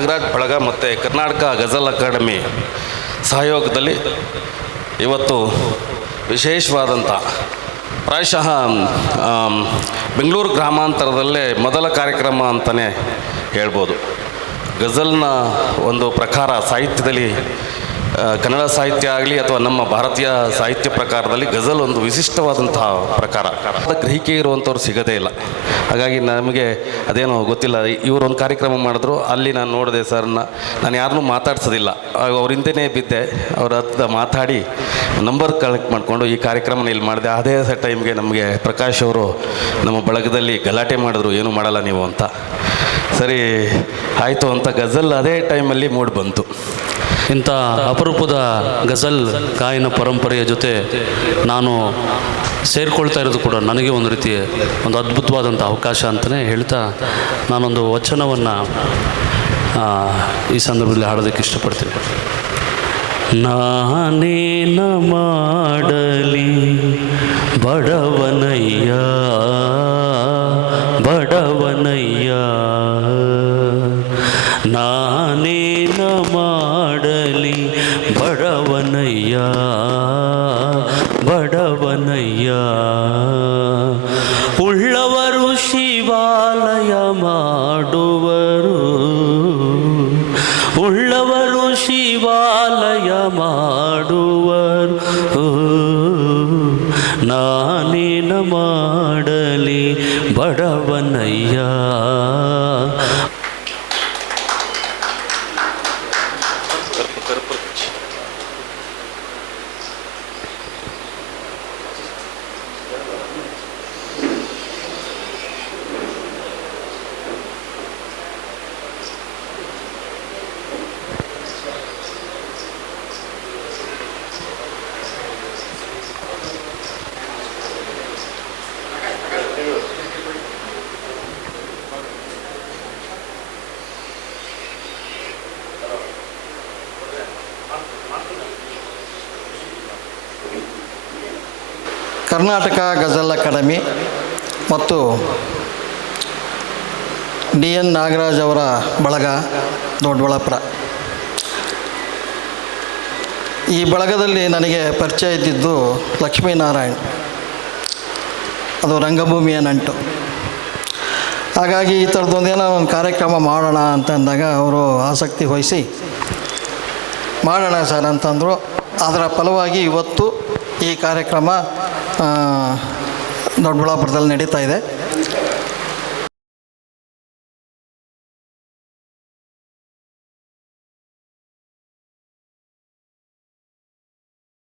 ನಾಗರಾಜ್ ಬಳಗ ಮತ್ತು ಕರ್ನಾಟಕ ಗಜಲ್ ಅಕಾಡೆಮಿ ಸಹಯೋಗದಲ್ಲಿ ಇವತ್ತು ವಿಶೇಷವಾದಂಥ ಪ್ರಾಯಶಃ ಬೆಂಗಳೂರು ಗ್ರಾಮಾಂತರದಲ್ಲೇ ಮೊದಲ ಕಾರ್ಯಕ್ರಮ ಅಂತಲೇ ಹೇಳ್ಬೋದು. ಗಜಲ್ನ ಒಂದು ಪ್ರಕಾರ ಸಾಹಿತ್ಯದಲ್ಲಿ ಕನ್ನಡ ಸಾಹಿತ್ಯ ಆಗಲಿ ಅಥವಾ ನಮ್ಮ ಭಾರತೀಯ ಸಾಹಿತ್ಯ ಪ್ರಕಾರದಲ್ಲಿ ಗಜಲ್ ಒಂದು ವಿಶಿಷ್ಟವಾದಂತಹ ಪ್ರಕಾರ. ಗ್ರಹಿಕೆ ಇರುವಂಥವ್ರು ಸಿಗೋದೇ ಇಲ್ಲ. ಹಾಗಾಗಿ ನಮಗೆ ಅದೇನೋ ಗೊತ್ತಿಲ್ಲ, ಇವರು ಒಂದು ಕಾರ್ಯಕ್ರಮ ಮಾಡಿದ್ರು, ಅಲ್ಲಿ ನಾನು ನೋಡಿದೆ ಸರ್ನ, ನಾನು ಯಾರನ್ನೂ ಮಾತಾಡ್ಸೋದಿಲ್ಲ, ಅವ್ರ ಹಿಂದೆನೇ ಬಿದ್ದೆ, ಅವ್ರ ಹತ್ರ ಮಾತಾಡಿ ನಂಬರ್ ಕಲೆಕ್ಟ್ ಮಾಡಿಕೊಂಡು ಈ ಕಾರ್ಯಕ್ರಮನ ಇಲ್ಲಿ ಮಾಡಿದೆ. ಅದೇ ಟೈಮ್ಗೆ ನಮಗೆ ಪ್ರಕಾಶ್ ಅವರು ನಮ್ಮ ಬಳಗದಲ್ಲಿ ಗಲಾಟೆ ಮಾಡಿದ್ರು, ಏನೂ ಮಾಡಲ್ಲ ನೀವು ಅಂತ. ಸರಿ ಆಯಿತು ಅಂತ ಗಜಲ್ ಅದೇ ಟೈಮಲ್ಲಿ ಮೂಡಿ ಬಂತು. ಇಂಥ ಅಪರೂಪದ ಗಜಲ್ ಗಾಯನ ಪರಂಪರೆಯ ಜೊತೆ ನಾನು ಸೇರಿಕೊಳ್ತಾ ಇರೋದು ಕೂಡ ನನಗೆ ಒಂದು ರೀತಿ ಒಂದು ಅದ್ಭುತವಾದಂಥ ಅವಕಾಶ ಅಂತಲೇ ಹೇಳ್ತಾ ನಾನೊಂದು ವಚನವನ್ನು ಈ ಸಂದರ್ಭದಲ್ಲಿ ಹಾಡೋದಕ್ಕೆ ಇಷ್ಟಪಡ್ತೀನಿ. ನಾನೇನ ಮಾಡಲಿ ಬಡವನಯ್ಯ ಬಡವನಯ್ಯ, ನಾನೇನ ಮಾಡಲಿ ಬಡವನಯ್ಯ ಬಡವನಯ್ಯ, ಉಳ್ಳವರು ಶಿವಾಲಯ ಮಾಡುವರು, ಉಳ್ಳವರು ಶಿವಾಲಯ ಮಾಡುವರು, ನಾನೇನ ಮಾಡಲಿ ಬಡವನಯ್ಯ. ಕರ್ನಾಟಕ ಗಜಲ್ ಅಕಾಡೆಮಿ ಮತ್ತು DN ನಾಗರಾಜ್ ಅವರ ಬಳಗ ದೊಡ್ಡಬಳ್ಳಾಪುರ, ಈ ಬಳಗದಲ್ಲಿ ನನಗೆ ಪರಿಚಯ ಇದ್ದಿದ್ದು ಲಕ್ಷ್ಮೀನಾರಾಯಣ್, ಅದು ರಂಗಭೂಮಿಯ ನಂಟು. ಹಾಗಾಗಿ ಈ ಥರದ್ದೊಂದೇನೋ ಒಂದು ಕಾರ್ಯಕ್ರಮ ಮಾಡೋಣ ಅಂತಂದಾಗ ಅವರು ಆಸಕ್ತಿ ವಹಿಸಿ ಮಾಡೋಣ ಸರ್ ಅಂತಂದರು. ಅದರ ಫಲವಾಗಿ ಇವತ್ತು ಈ ಕಾರ್ಯಕ್ರಮ ದೊಡ್ಡಬಳ್ಳಾಪುರದಲ್ಲಿ ನಡೀತಾ ಇದೆ.